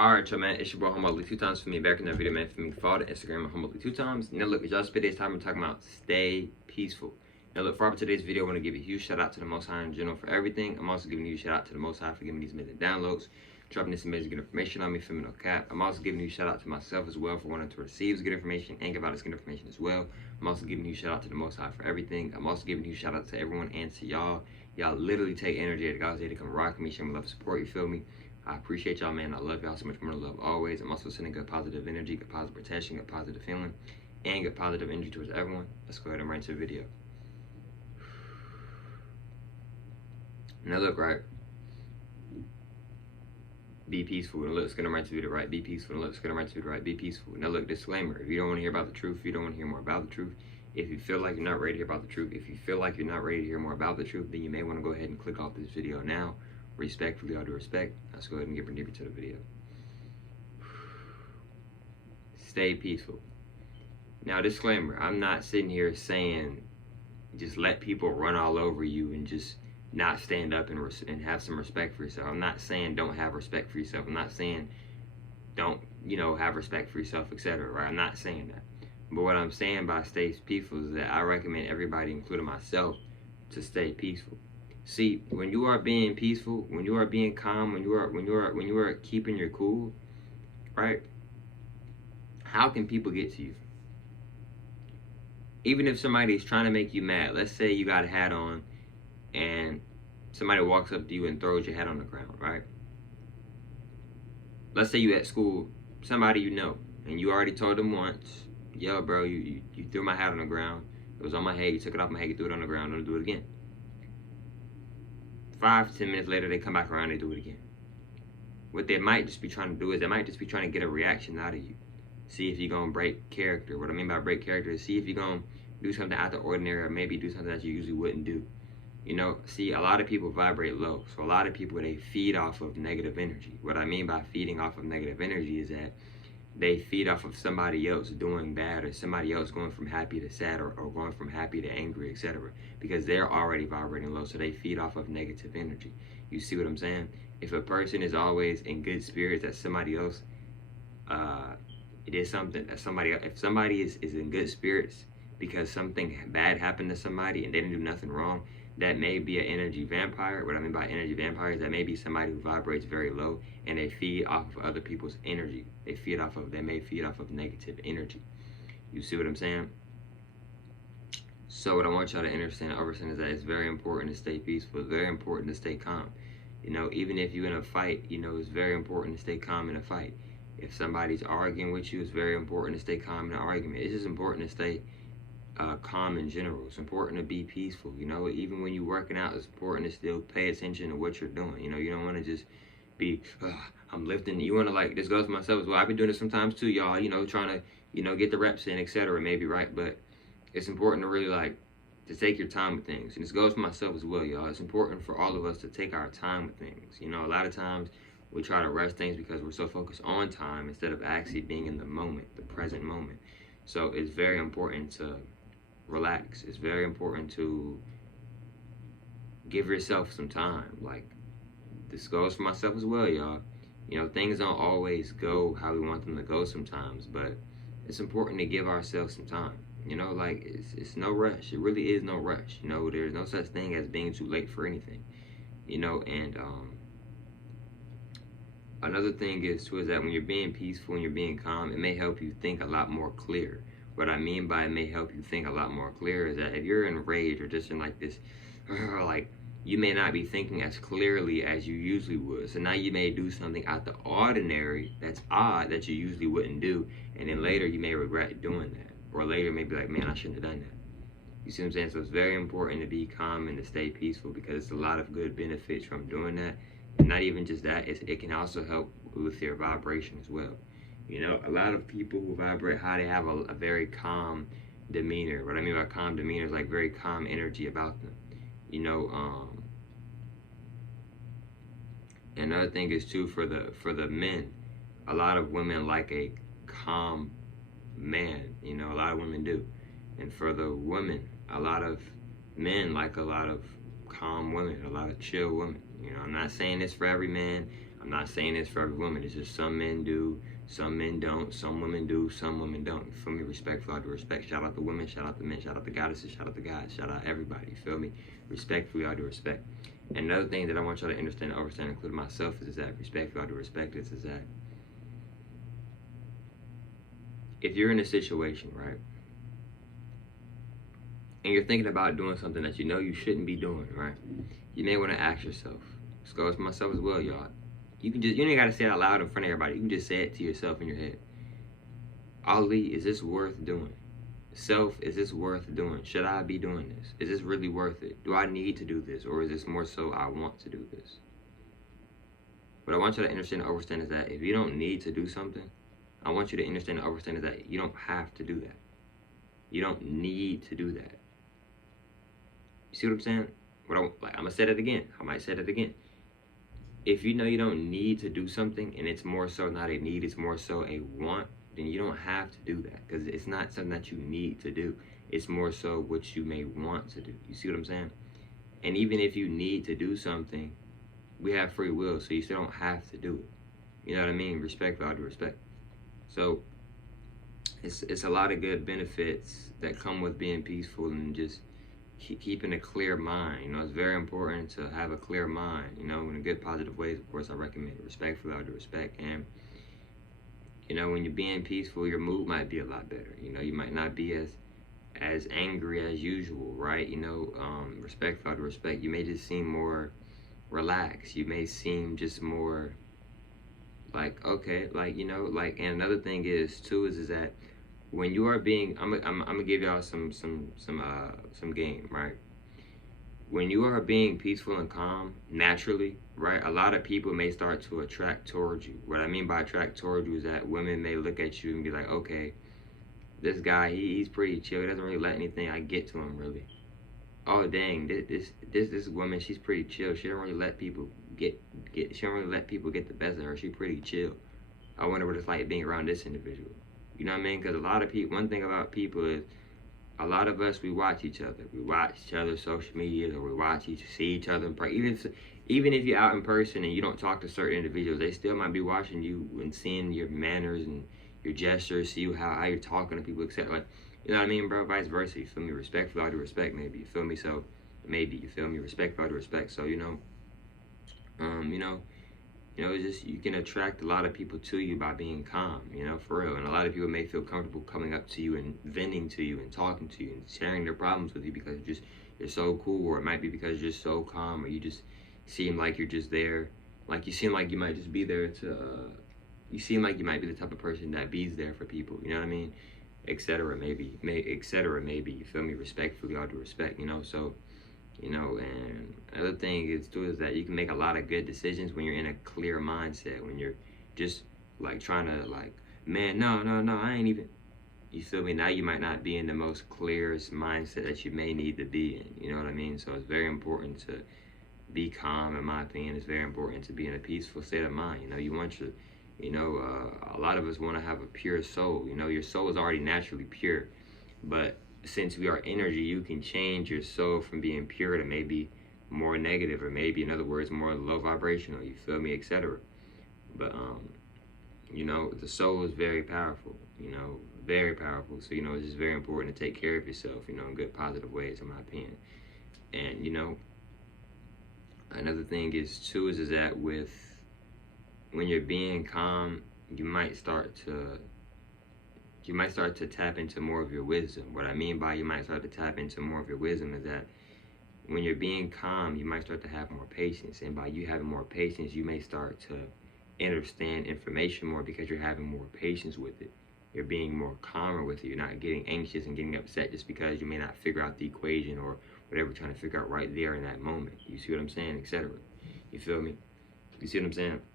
Alright, y'all, man, it's your boy Humbly 2 times for me. Back in that video, man, for me. Follow the Instagram at Humbly 2 times. Now, look, y'all spend this time I'm talking about stay peaceful. Now, look, for today's video, I want to give a huge shout out to the Most High in general for everything. I'm also giving you a shout out to the Most High for giving me these amazing downloads, dropping this amazing good information on me, filming no cap. I'm also giving you a shout out to myself as well for wanting to receive this good information and give out this good information as well. I'm also giving you a shout out to the Most High for everything. I'm also giving you a shout out to everyone and to y'all. Y'all literally take energy out of God's day to come rock with me, show me love, support, you feel me? I appreciate y'all, man. I love y'all so much more. Love always. I'm also sending good positive energy, good positive protection, good positive feeling, and good positive energy towards everyone. Let's go ahead and right into the video. Now look, right? Be peaceful. And look, it's gonna right to the video, right? Be peaceful. And look, it's gonna right to the video, right? Be peaceful. Now look, disclaimer. If you don't want to hear about the truth, if you don't want to hear more about the truth, if you feel like you're not ready to hear about the truth, if you feel like you're not ready to hear more about the truth, then you may want to go ahead and click off this video now. Respectfully, all due respect. Let's go ahead and get deeper to the video. Stay peaceful. Now, disclaimer, I'm not sitting here saying just let people run all over you and just not stand up and have some respect for yourself. I'm not saying don't have respect for yourself. I'm not saying don't, have respect for yourself, etc. Right? I'm not saying that. But what I'm saying by stay peaceful is that I recommend everybody, including myself, to stay peaceful. See, when you are being peaceful, when you are being calm, when you are keeping your cool, right? How can people get to you? Even if somebody is trying to make you mad, let's say you got a hat on and somebody walks up to you and throws your hat on the ground, right? Let's say you at school, somebody you know, and you already told them once, yo, bro, you threw my hat on the ground. It was on my head. You took it off my head. You threw it on the ground. Don't do it again. 5 to 10 minutes later, they come back around, they do it again. What they might just be trying to do is they might just be trying to get a reaction out of you. See if you're going to break character. What I mean by break character is see if you're going to do something out of the ordinary or maybe do something that you usually wouldn't do. See, a lot of people vibrate low. So a lot of people, they feed off of negative energy. What I mean by feeding off of negative energy is that they feed off of somebody else doing bad or somebody else going from happy to sad or going from happy to angry, etc. Because they're already vibrating low, so they feed off of negative energy. You see what I'm saying? If a person is always in good spirits, that somebody else, it is something that somebody else, if somebody is in good spirits because something bad happened to somebody and they didn't do nothing wrong, that may be an energy vampire. What I mean by energy vampire is that may be somebody who vibrates very low and they feed off of other people's energy. They may feed off of negative energy. You see what I'm saying? So what I want y'all to understand is that it's very important to stay peaceful. It's very important to stay calm. Even if you're in a fight, it's very important to stay calm in a fight. If somebody's arguing with you, it's very important to stay calm in an argument. It's just important to stay calm in general. It's important to be peaceful. Even when you're working out, it's important to still pay attention to what you're doing. You don't want to just be, I'm lifting. You want to this goes for myself as well. I've been doing this sometimes too, y'all. Trying to, get the reps in, etc. Maybe, right? But it's important to really to take your time with things. And this goes for myself as well, y'all. It's important for all of us to take our time with things. A lot of times we try to rush things because we're so focused on time instead of actually being in the moment, the present moment. So it's very important to relax. It's very important to give yourself some time. This goes for myself as well, y'all. Things don't always go how we want them to go sometimes, but it's important to give ourselves some time. It's no rush. It really is no rush. There's no such thing as being too late for anything. And another thing is that when you're being peaceful and you're being calm, it may help you think a lot more clear. What I mean by it may help you think a lot more clear is that if you're in rage or just in this, you may not be thinking as clearly as you usually would. So now you may do something out the ordinary that's odd that you usually wouldn't do, and then later you may regret doing that. Or later maybe man, I shouldn't have done that. You see what I'm saying? So it's very important to be calm and to stay peaceful because there's a lot of good benefits from doing that. And not even just that, it can also help with your vibration as well. A lot of people who vibrate high, they have a very calm demeanor. What I mean by calm demeanor is very calm energy about them. Another thing is too for the men, a lot of women like a calm man. A lot of women do. And for the women, a lot of men like a lot of calm women, a lot of chill women. I'm not saying this for every man. I'm not saying this for every woman. It's just some men do, some men don't, some women do, some women don't. You feel me? Respectful, out to respect. Shout out to women, shout out to men, shout out to goddesses, shout out to guys, shout out everybody. You feel me? Respectfully, out to respect. And another thing that I want y'all to understand and understand, including myself, is that respectfully, out to respect is that if you're in a situation, right, and you're thinking about doing something that you know you shouldn't be doing, right, you may want to ask yourself. This goes for myself as well, y'all. You ain't gotta say it out loud in front of everybody. You can just say it to yourself in your head. Ali, is this worth doing? Self, is this worth doing? Should I be doing this? Is this really worth it? Do I need to do this? Or is this more so I want to do this? What I want you to understand and understand is that if you don't need to do something, I want you to understand and understand is that you don't have to do that. You don't need to do that. You see what I'm saying? I'm gonna say that again. I might say that again. If you know you don't need to do something and it's more so not a need, it's more so a want, then you don't have to do that because it's not something that you need to do. It's more so what you may want to do. You see what I'm saying? And even if you need to do something, we have free will, so you still don't have to do it. You know what I mean? Respect, all due respect. So it's a lot of good benefits that come with being peaceful and just keeping a clear mind. You know, it's very important to have a clear mind, you know, in a good positive ways. Of course, I recommend it respectfully, out of respect. And, you know, when you're being peaceful, your mood might be a lot better. You know, you might not be as angry as usual, right? You know, respectful, out of respect. You may just seem more relaxed. You may seem just more like, okay, like, you know, like, and another thing is too is that when you are being, I'm gonna give y'all some game, right? When you are being peaceful and calm naturally, right, a lot of people may start to attract towards you. What I mean by attract towards you is that women may look at you and be like, okay, this guy, he's pretty chill. He doesn't really let anything I get to him, really. Oh dang, this woman, she's pretty chill. She don't really let people get she don't really let people get the best of her. She's pretty chill. I wonder what it's like being around this individual. You know what I mean? Because a lot of people, one thing about people is, a lot of us, we watch each other. We watch each other's social media, or we see each other in person. Even if you're out in person and you don't talk to certain individuals, they still might be watching you and seeing your manners and your gestures, see how you're talking to people, etc. Like, you know what I mean, bro? Vice versa. You feel me? Respectful, out of respect, maybe. You feel me? So, maybe, you feel me? Respectful, out of respect. So, you know, it's just, you can attract a lot of people to you by being calm, you know, for real. And a lot of people may feel comfortable coming up to you and venting to you and talking to you and sharing their problems with you because you're so cool, or it might be because you're so calm, or you just seem like you're just there. Like, you seem like you might just be there you seem like you might be the type of person that be's there for people, you know what I mean? Etc. Maybe, you feel me? Respectfully, all due respect, you know, so, you know. And another thing is too is that you can make a lot of good decisions when you're in a clear mindset, when you're just like trying to like, man, no, I ain't even, you feel me? Now you might not be in the most clearest mindset that you may need to be in, you know what I mean? So it's very important to be calm. In my opinion, it's very important to be in a peaceful state of mind. You know, you want your, you know, a lot of us want to have a pure soul. You know, your soul is already naturally pure, but since we are energy, you can change your soul from being pure to maybe more negative, or maybe, in other words, more low vibrational, you feel me, etc. But you know, the soul is very powerful, you know, very powerful. So, you know, it's just very important to take care of yourself, you know, in good positive ways, in my opinion. And, you know, another thing is too is that when you're being calm, you might start to tap into more of your wisdom. What I mean by you might start to tap into more of your wisdom is that when you're being calm, you might start to have more patience. And by you having more patience, you may start to understand information more because you're having more patience with it. You're being more calmer with it. You're not getting anxious and getting upset just because you may not figure out the equation or whatever you're trying to figure out right there in that moment. You see what I'm saying? Etc. You feel me? You see what I'm saying?